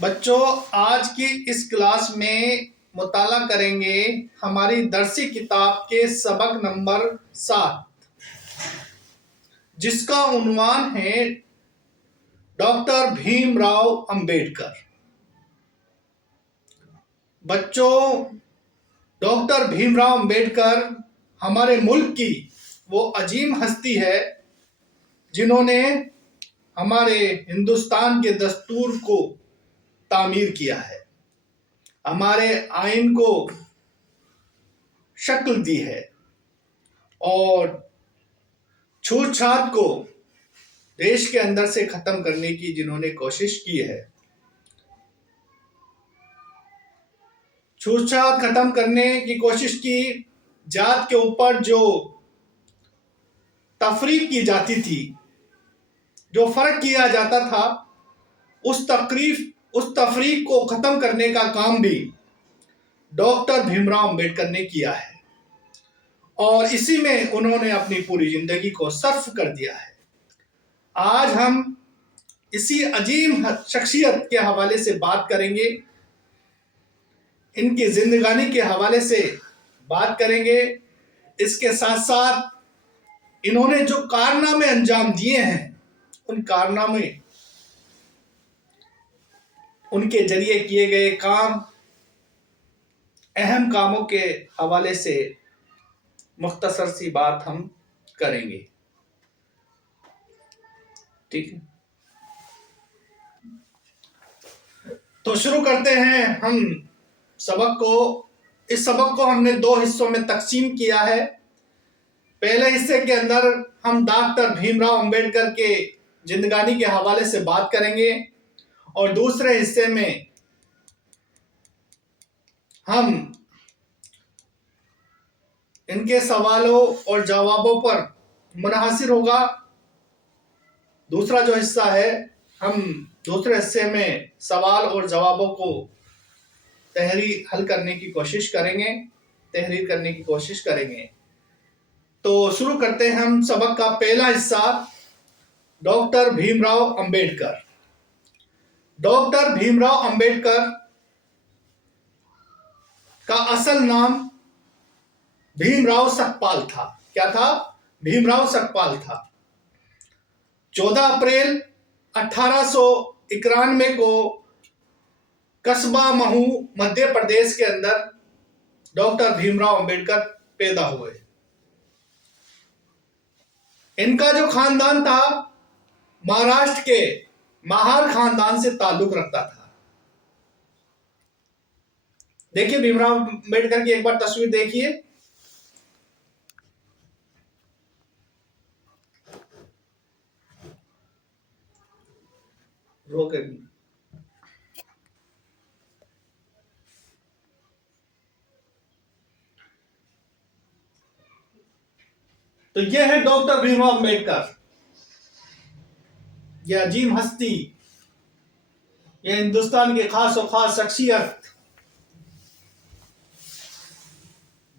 बच्चों, आज की इस क्लास में मुताला करेंगे हमारी दरसी किताब के सबक नंबर 7, जिसका उन्वान है डॉक्टर भीमराव अंबेडकर। बच्चों, डॉक्टर भीमराव अंबेडकर हमारे मुल्क की वो अजीम हस्ती है जिन्होंने हमारे हिंदुस्तान के दस्तूर को तामीर किया है, हमारे आइन को शक्ल दी है और छूत-छात को देश के अंदर से खत्म करने की जिन्होंने कोशिश की है। छूत-छात खत्म करने की कोशिश की, जात के ऊपर जो तफरीक की जाती थी, जो फर्क किया जाता था, उस तफरीक को खत्म करने का काम भी डॉक्टर भीमराव अंबेडकर ने किया है और इसी में उन्होंने अपनी पूरी जिंदगी को सर्फ कर दिया है। आज हम इसी अजीम शख्सियत के हवाले से बात करेंगे, इनकी जिंदगानी के हवाले से बात करेंगे। इसके साथ साथ इन्होंने जो कारनामे अंजाम दिए हैं, उन कारनामे, उनके जरिए किए गए काम, अहम कामों के हवाले से मुख्तसर सी बात हम करेंगे। ठीक है, तो शुरू करते हैं हम सबक को। इस सबक को हमने 2 हिस्सों में तकसीम किया है। पहले हिस्से के अंदर हम डॉक्टर भीमराव अंबेडकर के जिंदगानी के हवाले से बात करेंगे और दूसरे हिस्से में हम इनके सवालों और जवाबों पर मुनहसिर होगा। दूसरा जो हिस्सा है, हम दूसरे हिस्से में सवाल और जवाबों को तहरीर हल करने की कोशिश करेंगे, तहरीर करने की कोशिश करेंगे। तो शुरू करते हैं हम सबक का पहला हिस्सा, डॉक्टर भीमराव अंबेडकर। डॉक्टर भीमराव अंबेडकर का असल नाम भीमराव सकपाल था। क्या था? भीमराव सकपाल था। 14 अप्रैल 1891 को कस्बा महू, मध्य प्रदेश के अंदर डॉक्टर भीमराव अंबेडकर पैदा हुए। इनका जो खानदान था, महाराष्ट्र के महार खानदान से ताल्लुक रखता था। देखिए, भीमराव अंबेडकर की एक बार तस्वीर देखिए। रोके तो यह है डॉक्टर भीमराव अंबेडकर, यह अजीम हस्ती, यह हिंदुस्तान की खास और खास शख्सियत।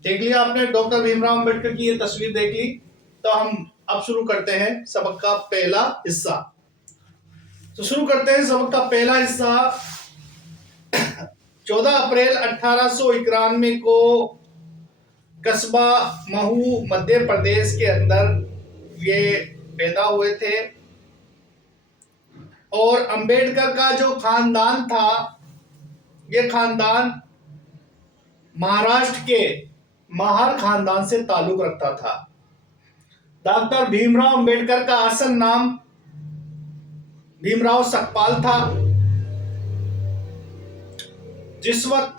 देख लिया आपने डॉक्टर भीमराव अंबेडकर की ये तस्वीर देख ली। तो हम अब शुरू करते हैं सबक का पहला हिस्सा। तो शुरू करते हैं सबक का पहला हिस्सा। 14 अप्रैल 1891 को कस्बा महू, मध्य प्रदेश के अंदर ये पैदा हुए थे और अंबेडकर का जो खानदान था, ये खानदान महाराष्ट्र के महार खानदान से ताल्लुक रखता था। डॉक्टर भीमराव अंबेडकर का असल नाम भीमराव सकपाल था। जिस वक्त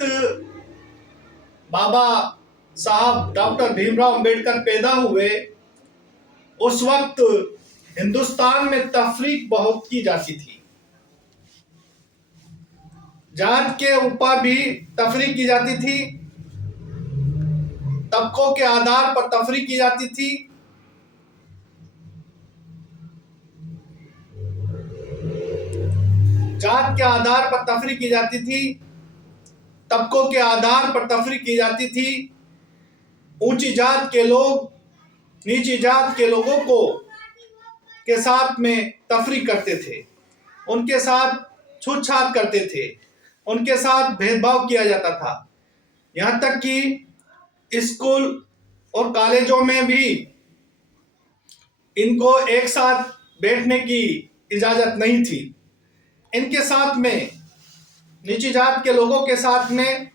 बाबा साहब डॉक्टर भीमराव अंबेडकर पैदा हुए, उस वक्त हिंदुस्तान में तफरीक बहुत की जाती थी। जात के ऊपर भी तफरीक की जाती थी, तबकों के आधार पर तफरीक की जाती थी। जात के आधार पर तफरीक की जाती थी, तबकों के आधार पर तफरीक की जाती थी। ऊंची जात के लोग नीची जात के लोगों को के साथ में तफरीक करते थे, उनके साथ छूतछात करते थे, उनके साथ भेदभाव किया जाता था। यहाँ तक कि स्कूल और कॉलेजों में भी इनको एक साथ बैठने की इजाजत नहीं थी। इनके साथ में, नीची जात के लोगों के साथ में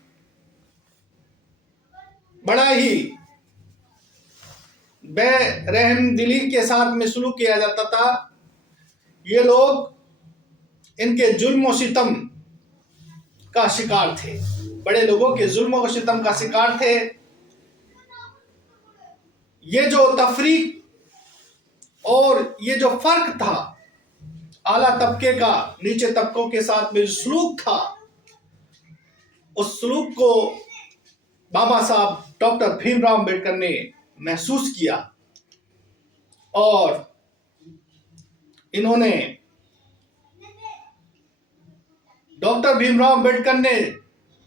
बड़ा ही बेरहमदिली के साथ में सलूक किया जाता था। ये लोग इनके जुल्म और सितम का शिकार थे, बड़े लोगों के जुल्म और सितम का शिकार थे। ये जो तफरीक और ये जो फर्क था आला तबके का नीचे तबकों के साथ में सलूक था, उस सलूक को बाबा साहब डॉक्टर भीमराव अंबेडकर ने महसूस किया और इन्होंने, डॉक्टर भीमराव अंबेडकर ने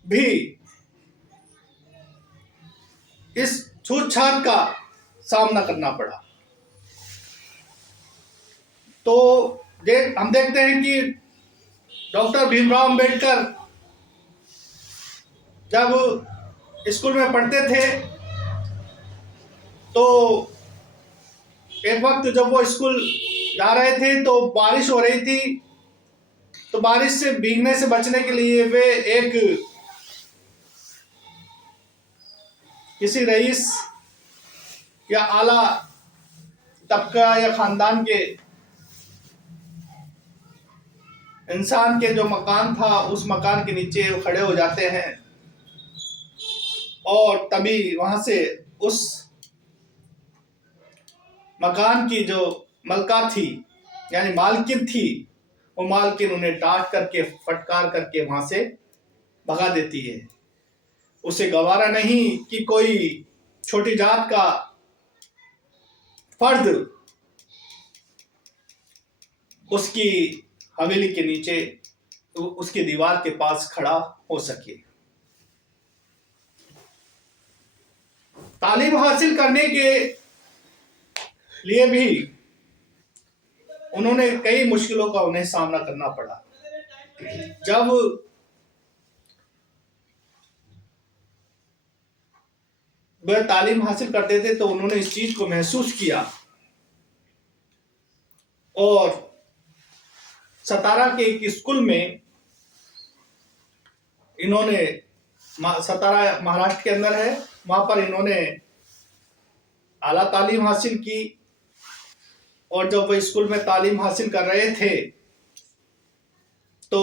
भी इस छूतछात का सामना करना पड़ा। तो हम देखते हैं कि डॉक्टर भीमराव अंबेडकर जब स्कूल में पढ़ते थे तो एक वक्त जब वो स्कूल जा रहे थे तो बारिश हो रही थी। तो बारिश से भीगने से बचने के लिए वे एक किसी रईस या आला तबका या खानदान के इंसान के जो मकान था उस मकान के नीचे वो खड़े हो जाते हैं और तभी वहां से उस मकान की जो मलका थी यानी मालकिन थी, वो मालकिन उन्हें डांट करके फटकार करके वहां से भगा देती है। उसे गवारा नहीं कि कोई छोटी जात का फर्द उसकी हवेली के नीचे उसकी दीवार के पास खड़ा हो सके। तालीम हासिल करने के लिए भी उन्होंने कई मुश्किलों का उन्हें सामना करना पड़ा। जब वह तालीम हासिल करते थे तो उन्होंने इस चीज को महसूस किया और सतारा के एक स्कूल में इन्होंने, सतारा महाराष्ट्र के अंदर है, वहां पर इन्होंने आला तालीम हासिल की। और जब वह स्कूल में तालीम हासिल कर रहे थे तो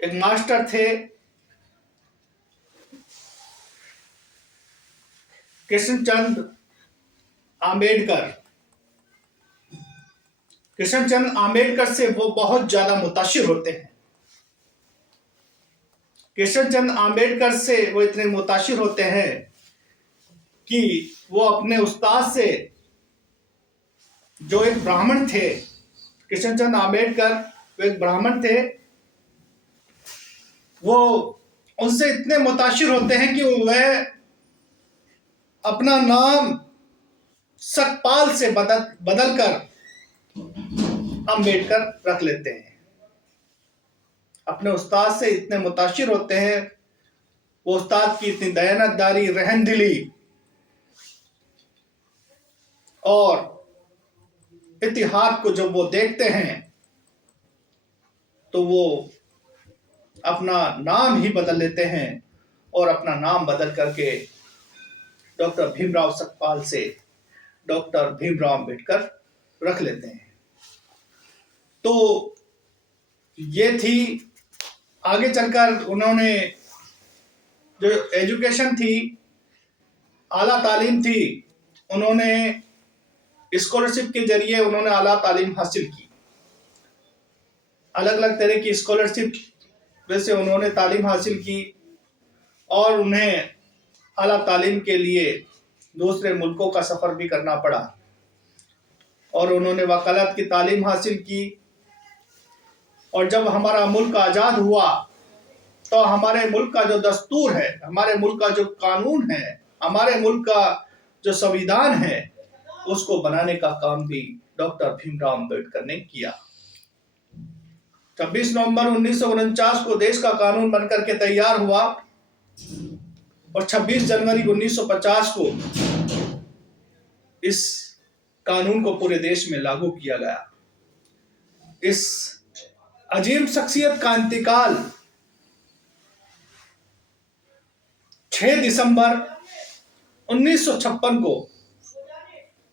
एक मास्टर थे कृष्णचंद आम्बेडकर। कृष्णचंद आम्बेडकर से वो बहुत ज्यादा मुतासिर होते हैं। कृष्णचंद आम्बेडकर से वो इतने मुतासिर होते हैं कि वो अपने उस्ताद से, जो एक ब्राह्मण थे, कृष्णचंद आम्बेडकर वो एक ब्राह्मण थे, वो उनसे इतने मुतासिर होते हैं कि वह अपना नाम सतपाल से बदल कर अम्बेडकर रख लेते हैं। अपने उस्ताद से इतने मुतासिर होते हैं, वो उस्ताद की इतनी दयानतदारी, रहमदिली और इतिहाद को जब वो देखते हैं तो वो अपना नाम ही बदल लेते हैं और अपना नाम बदल करके डॉक्टर भीमराव सतपाल से डॉक्टर भीमराव अंबेडकर रख लेते हैं। तो ये थी, आगे चलकर उन्होंने जो एजुकेशन थी, आला तालीम थी, उन्होंने स्कॉलरशिप के जरिए उन्होंने आला तालीम हासिल की। अलग अलग तरह की स्कॉलरशिप वैसे उन्होंने तालीम हासिल की और उन्हें आला तालीम के लिए दूसरे मुल्कों का सफ़र भी करना पड़ा और उन्होंने वकालत की तालीम हासिल की। और जब हमारा मुल्क आज़ाद हुआ तो हमारे मुल्क का जो दस्तूर है, हमारे मुल्क का जो कानून है, हमारे मुल्क का जो संविधान है, उसको बनाने का काम भी डॉक्टर भीमराव अंबेडकर ने किया। 26 नवंबर 1949 को देश का कानून बनकर के तैयार हुआ और 26 जनवरी 1950 को इस कानून को पूरे देश में लागू किया गया। इस अजीम शख्सियत का इंतकाल 6 दिसंबर 1956 को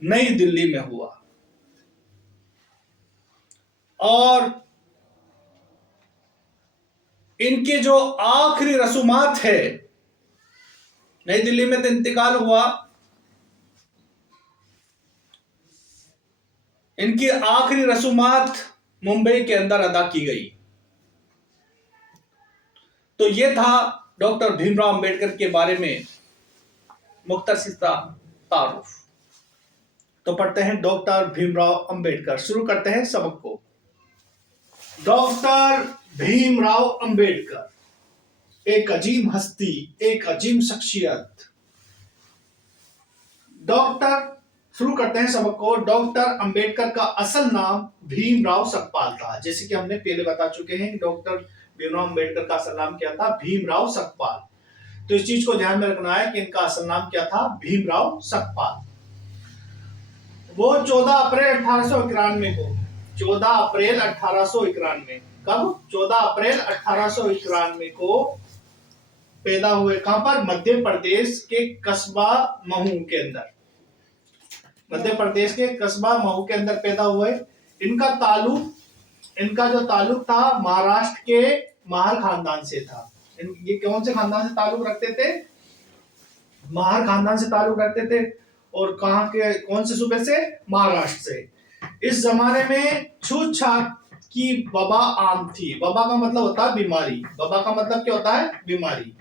नई दिल्ली में हुआ और इनके जो आखिरी रसूमात है, नई दिल्ली में तो इंतकाल हुआ, इनकी आखिरी रसूमात मुंबई के अंदर अदा की गई। तो ये था डॉक्टर भीमराव अंबेडकर के बारे में मुख्तसर तारुफ। तो पढ़ते हैं डॉक्टर भीमराव अंबेडकर। शुरू करते हैं सबक को। डॉक्टर भीमराव अंबेडकर एक अजीम हस्ती, एक अजीम शख्सियत। शुरू करते हैं सबक को। डॉक्टर अंबेडकर का असल नाम भीमराव सकपाल था। जैसे कि हमने पहले बता चुके हैं कि डॉक्टर भीमराव अंबेडकर का असल नाम क्या था, भीमराव सकपाल। तो इस चीज को ध्यान में रखना है कि इनका असल नाम क्या था, भीमराव सकपाल। वो 14 अप्रैल 1891 को 14 अप्रैल 1891 कब 14 अप्रैल 1891 को पैदा हुए। कहां पर, मध्य प्रदेश के कस्बा महू के अंदर, मध्य प्रदेश के कस्बा महू के अंदर पैदा हुए। इनका जो ताल्लुक था महाराष्ट्र के महार खानदान से था। ये कौन से खानदान से ताल्लुक रखते थे, महार खानदान से ताल्लुक रखते थे। और कहां के, कौन से सूबे से, महाराष्ट्र से। इस जमाने में छूत-छात की वबा आम थी। वबा का मतलब होता है बीमारी। वबा का मतलब क्या होता है, बीमारी।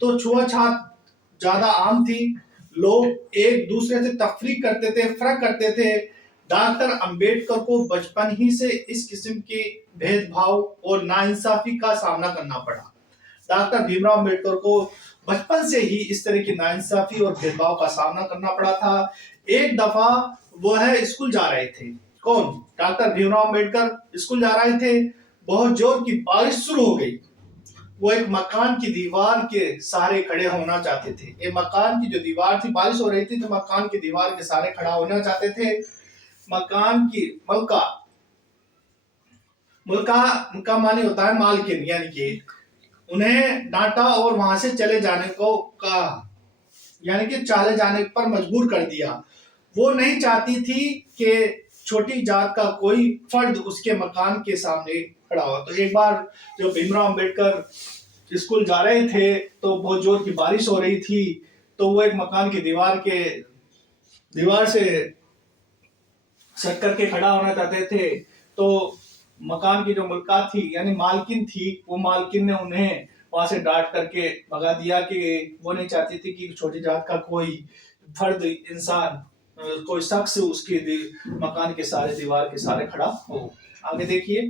तो छुआ-छात ज्यादा आम थी। लोग एक दूसरे से तफरीक करते थे, फर्क करते थे। डॉक्टर अंबेडकर को बचपन ही से इस किस्म के भेदभाव और नाइंसाफी का सामना करना पड़ा। डॉक्टर भीमराव अंबेडकर को बचपन से ही इस तरह की नाइंसाफी और भेदभाव का सामना करना पड़ा था। एक दफा वो है स्कूल जा रहे थे। कौन, डॉक्टर भीमराव अंबेडकर स्कूल जा रहे थे। बहुत जोर की बारिश शुरू हो गई। वो एक मकान की दीवार के सहारे खड़े होना चाहते थे। एक मकान की जो दीवार थी, बारिश हो रही थी तो मकान की दीवार के सहारे खड़ा होना चाहते थे। मकान की मुल्का मानी होता है मालकिन, यानी कि उन्हें डांटा और वहां से चले जाने को कहा, यानी कि चले जाने पर मजबूर कर दिया। वो नहीं चाहती थी कि छोटी जात का कोई फर्द उसके मकान के सामने खड़ा हो। तो एक बार जब भीमराव अंबेडकर स्कूल जा रहे थे तो बहुत जोर की बारिश हो रही थी। तो वो एक मकान की दीवार से सट करके खड़ा होना चाहते थे। तो मकान की जो मुल्का थी, यानी मालकिन थी, वो मालकिन ने उन्हें वहां से डांट करके भगा दिया कि वो नहीं चाहती थी कि छोटी जात का कोई फर्द, इंसान, कोई शख्स उसके मकान के सारे दीवार के सारे खड़ा हो। आगे देखिए,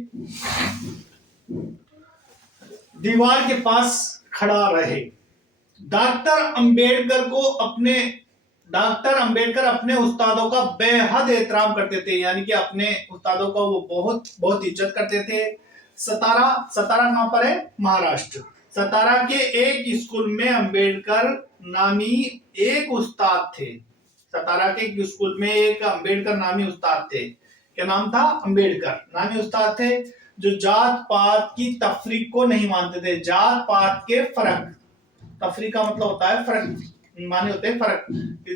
दीवार के पास खड़ा रहे। डॉक्टर अंबेडकर अपने उस्तादों का बेहद एहतराम करते थे, यानी कि अपने उस्तादों का वो बहुत बहुत इज्जत करते थे। सतारा कहां पर है, महाराष्ट्र। सतारा के एक स्कूल में अंबेडकर नामी एक उस्ताद थे। सतारा के एक स्कूल में एक अंबेडकर नामी उस्ताद थे। क्या नाम था, अंबेडकर नामी उस्ताद थे, जो जात पात की तफरीक को नहीं मानते थे। जात पात के फर्क, तफरीक का मतलब होता है फर्क, माने होते हैं फर्क।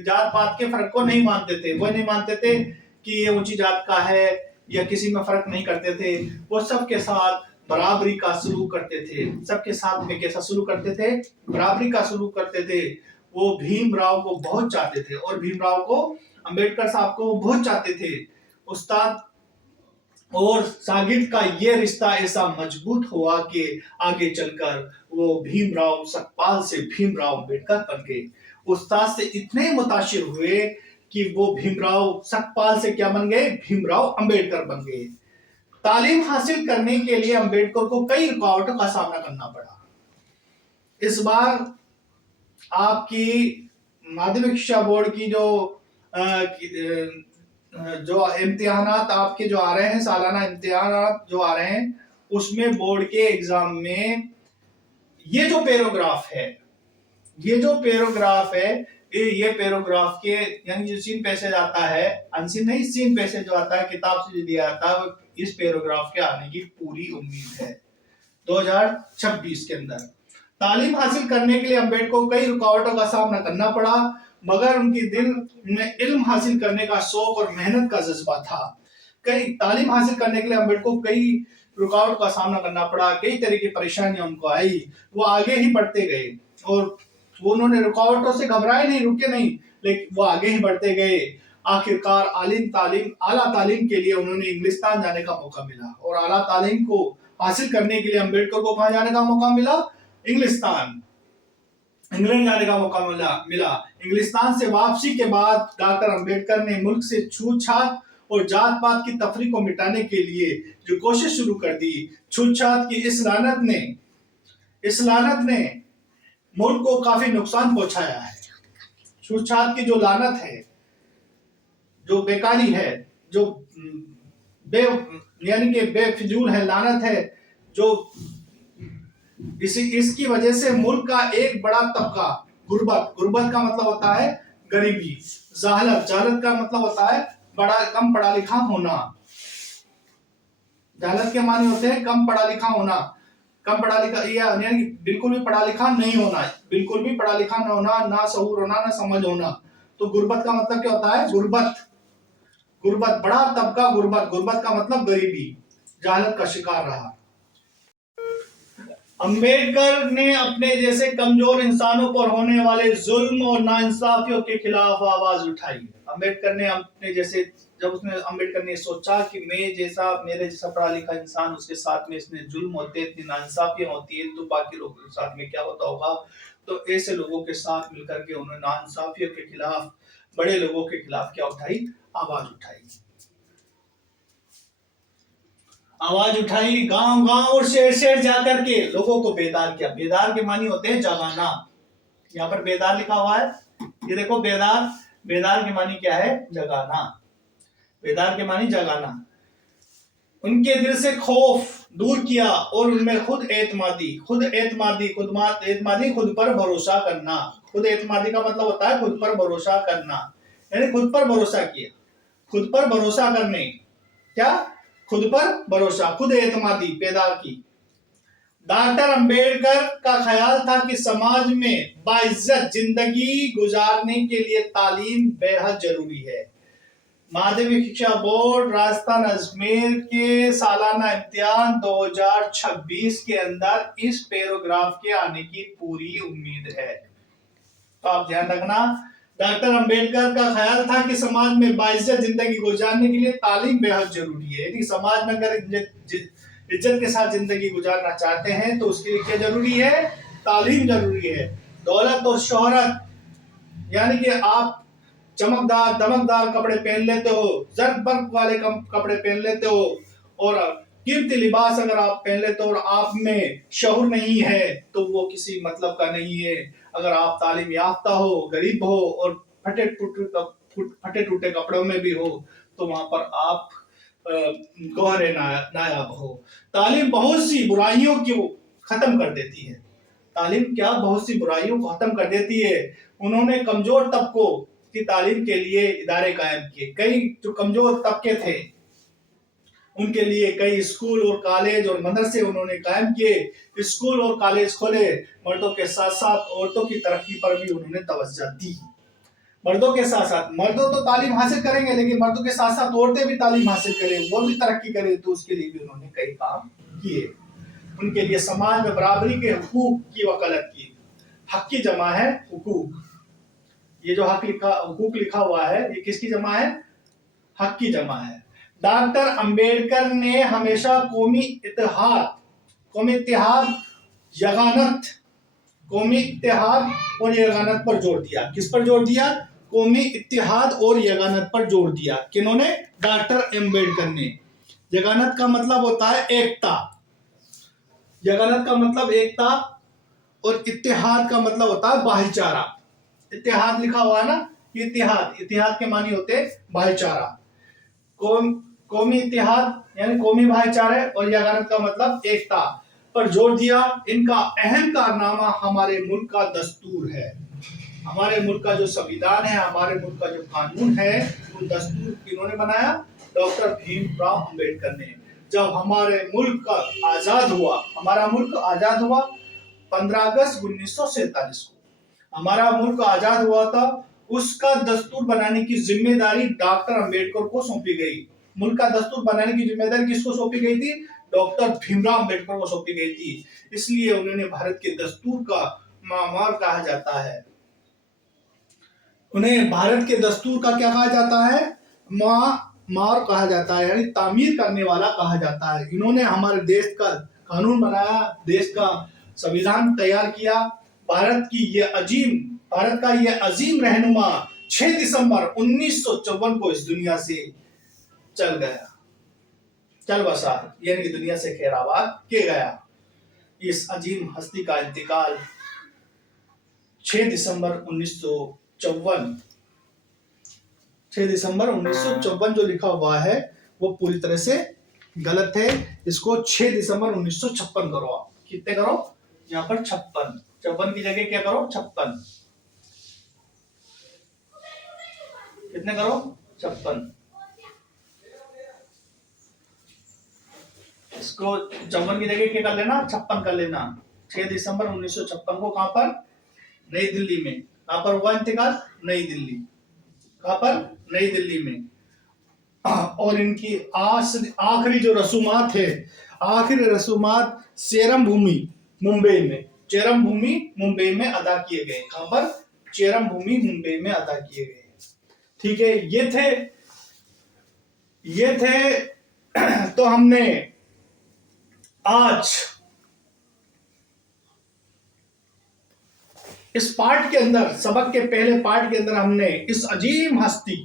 जात पात के फर्क को नहीं मानते थे। वो नहीं मानते थे कि ये ऊंची जात का है या किसी में फर्क नहीं करते थे। वो सबके साथ बराबरी का सलूक करते थे। सबके साथ में कैसा सलूक करते थे, बराबरी का सलूक करते थे। वो भीमराव को बहुत चाहते थे और भीमराव को, अंबेडकर साहब को बहुत चाहते थे। उस्ताद और शागिर्द का ये रिश्ता ऐसा मजबूत हुआ कि आगे चलकर वो भीमराव सकपाल से भीमराव अंबेडकर बन गए। उस्ताद से इतने मुतासिर हुए कि वो भीमराव सकपाल से क्या बन गए, भीमराव अंबेडकर बन गए। तालीम हासिल करने के लिए अंबेडकर को कई रुकावटों का सामना करना पड़ा। इस बार आपकी माध्यमिक शिक्षा बोर्ड की जो इम्तिहानात आपके जो आ रहे हैं, सालाना इम्तिहानात जो आ रहे हैं, उसमें बोर्ड के एग्जाम में ये जो पैराग्राफ है, ये पैराग्राफ के यानी जो सीन पैसेज आता है, अनसीन नहीं, सीन पैसेज जो आता है किताब से जो दिया आता है, वो इस पैराग्राफ के आने की पूरी उम्मीद है 2026 के अंदर। तालीम हासिल करने के लिए अम्बेडकर को कई रुकावटों का सामना करना पड़ा, मगर उनकी दिल में इल्म हासिल करने का शौक और मेहनत का जज्बा था। कई तालीम हासिल करने के लिए अम्बेडकर को कई रुकावट का सामना करना पड़ा, कई तरह की परेशानियां उनको आई, वो आगे ही बढ़ते गए और वो उन्होंने रुकावटों से घबराए नहीं, रुके नहीं, लेकिन वो आगे ही बढ़ते गए। आखिरकार आला तालीम के लिए उन्होंने इंग्लिस्तान जाने का मौका मिला और आला तालीम को हासिल करने के लिए अम्बेडकर को कहां जाने का मौका मिला? इंग्लिस्तान, इंग्लैंड जाने का मौका मिला। इंग्लिस्तान से वापसी के बाद डॉक्टर अम्बेडकर ने मुल्क से छूत-छात और जात पात की तफरीक को मिटाने के लिए जो कोशिश शुरू कर दी। छूत-छात की इस लानत ने मुल्क को काफी नुकसान पहुंचाया है। छूत-छात की जो लानत है, जो बेकारी है, जो यानी कि बेफिजूल है, लानत है, जो इसकी वजह से मुल्क का एक बड़ा तबका गुर्बत का मतलब होता है गरीबी, जहालत का मतलब होता है कम पढ़ा लिखा होना। जहालत के माने होते हैं कम पढ़ा लिखा होना, कम पढ़ा लिखा यानी बिल्कुल भी पढ़ा लिखा नहीं होना, बिल्कुल भी पढ़ा लिखा न होना, ना शऊर होना, ना समझ होना। तो गुर्बत का मतलब क्या होता है? गुर्बत बड़ा तबका, गुर्बत का मतलब गरीबी, जहालत का शिकार रहा। अंबेडकर ने अपने जैसे कमजोर इंसानों पर होने वाले जुल्म और नाइंसाफियों के खिलाफ आवाज उठाई। अंबेडकर ने सोचा कि मेरे जैसा पढ़ा लिखा इंसान, उसके साथ में इसमें जुल्म होते, इतनी नाइंसाफियां होती है, तो बाकी लोगों के साथ में क्या होता होगा। तो ऐसे लोगों के साथ मिलकर के उन्होंने नाइंसाफियों के खिलाफ, बड़े लोगों के खिलाफ क्या उठाई? आवाज उठाई। गांव और शहर जाकर के लोगों को बेदार किया। बेदार के मानी होते हैं जगाना। यहाँ पर बेदार लिखा हुआ है, ये देखो बेदार के मानी क्या है? जगाना। बेदार के मानी जगाना। उनके दिल से खौफ दूर किया और उनमें खुद पर भरोसा करना। खुद एतमादी का मतलब होता है खुद पर भरोसा करना, यानी खुद पर भरोसा किया, खुद पर भरोसा करने, क्या? खुद पर भरोसा, खुद एतमादी पैदा की। डॉक्टर अंबेडकर का ख्याल था कि समाज में बाइज्जत जिंदगी गुजारने के लिए तालीम बेहद जरूरी है। माध्यमिक शिक्षा बोर्ड राजस्थान अजमेर के सालाना इम्तिहान 2026 के अंदर इस पैराग्राफ के आने की पूरी उम्मीद है। तो आप ध्यान रखना, डॉक्टर अंबेडकर का ख्याल था कि समाज में बाइज्जत जिंदगी गुजारने के लिए तालीम बेहद जरूरी है। यदि समाज में अगर इज्जत के साथ जिंदगी गुजारना चाहते हैं तो उसके लिए क्या जरूरी है? तालीम जरूरी है। दौलत और शोहरत, यानी कि आप चमकदार दमकदार कपड़े पहन लेते हो, जर्क बर्क वाले कपड़े पहन लेते हो और कीमती लिबास अगर आप पहन लेते हो और आप में शऊर नहीं है, तो वो किसी मतलब का नहीं है। अगर आप तालीम याफ्ता हो, गरीब हो और फटे टूटे कपड़ों में भी हो, तो वहां पर आप गौहरे नायाब हो। तालीम बहुत सी बुराइयों को खत्म कर देती है। तालीम क्या? बहुत सी बुराइयों को खत्म कर देती है। उन्होंने कमजोर तबकों की तालीम के लिए इदारे कायम किए। कई जो कमजोर तबके थे उनके लिए कई स्कूल और कॉलेज और मदरसे उन्होंने कायम किए। स्कूल और कॉलेज खोले। मर्दों के साथ साथ औरतों की तरक्की पर भी उन्होंने तवज्जो दी। मर्दों के साथ साथ, मर्दों तो तालीम हासिल करेंगे, लेकिन मर्दों के साथ साथ औरतें भी तालीम हासिल करें, वो भी तरक्की करें, तो उसके लिए भी उन्होंने कई काम किए। उनके लिए समाज में बराबरी के हुकूक की वकालत की। हक की जमा है हुकूक। ये जो हुकूक लिखा हुआ है, ये किसकी जमा है? हक की जमा है। डॉक्टर अंबेडकर ने हमेशा कौमी इत्तेहाद, यगानत पर जोर दिया। किस पर जोर दिया? कौमी इत्तेहाद और यगानत पर जोर दिया। किन्होंने? डॉक्टर अंबेडकर ने। यगानत का मतलब होता है एकता, यगानत का मतलब एकता और इत्तेहाद का मतलब होता है भाईचारा। इत्तेहाद लिखा हुआ है ना, इत्तेहाद के मानी होते भाईचारा। कौमी इत्तेहाद यानी कौमी भाईचारे और यगानत का मतलब एकता पर जोर दिया। इनका अहम कारनामा हमारे मुल्क का दस्तूर है। हमारे मुल्क का जो संविधान है, हमारे मुल्क का जो कानून है, वो दस्तूर किन्होंने बनाया? डॉक्टर भीमराव अंबेडकर ने। जब हमारे मुल्क का आजाद हुआ, हमारा मुल्क आजाद हुआ 15 अगस्त 1947 को हमारा मुल्क आजाद हुआ था। उसका दस्तूर बनाने की जिम्मेदारी डॉक्टर अंबेडकर को सौंपी गई। मुल्क का दस्तूर बनाने की जिम्मेदारी किसको सौंपी गई थी? डॉक्टर भीमराव अंबेडकर को सौंपी गई थी। इसलिए उन्होंने भारत के दस्तूर का मामार कहा जाता है। उन्हें भारत के दस्तूर का क्या कहा जाता है? मार कहा जाता है, यानी तामीर करने वाला कहा जाता है। इन्होंने हमारे देश का कानून बनाया, देश का संविधान तैयार किया। भारत का ये अजीम रहनुमा 6 दिसंबर 1954 को इस दुनिया से चल बसा, यानी दुनिया से खैराबाद किया गया। इस अजीम हस्ती का इंतकाल 6 दिसंबर 1954 जो लिखा हुआ है वो पूरी तरह से गलत है। इसको 6 दिसंबर 1956 करो। आप कितने करो? यहाँ पर 56 की जगह क्या करो? 56। कितने करो? 56। इसको 54 की जगह क्या कर लेना? 56 कर लेना। 6 दिसंबर 1956 को कहां पर? नई दिल्ली में। कहां पर हुआ इंतकाल? नई दिल्ली। कहां पर? नई दिल्ली में। और इनकी आखिरी जो रसूमात है, आखिरी रसूमात चेरम भूमि मुंबई में अदा किए गए। कहां पर? चेरम भूमि मुंबई में अदा किए गए। ठीक है, ये थे तो हमने आज इस पार्ट के अंदर, सबक के पहले पार्ट के अंदर हमने इस अजीम हस्ती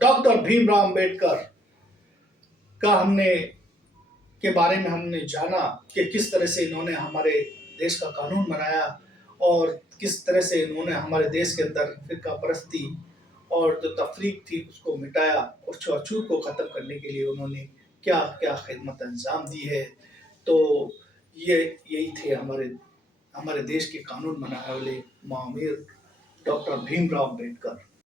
डॉक्टर भीमराव अंबेडकर के बारे में हमने जाना कि किस तरह से इन्होंने हमारे देश का कानून बनाया और किस तरह से इन्होंने हमारे देश के अंदर फिरका परस्ती और जो तफरीक थी उसको मिटाया और छुआछूत को खत्म करने के लिए उन्होंने क्या क्या खिदमत अंजाम दी है। तो यही थे हमारे देश के कानून बनाने वाले महावीर डॉक्टर भीमराव अंबेडकर।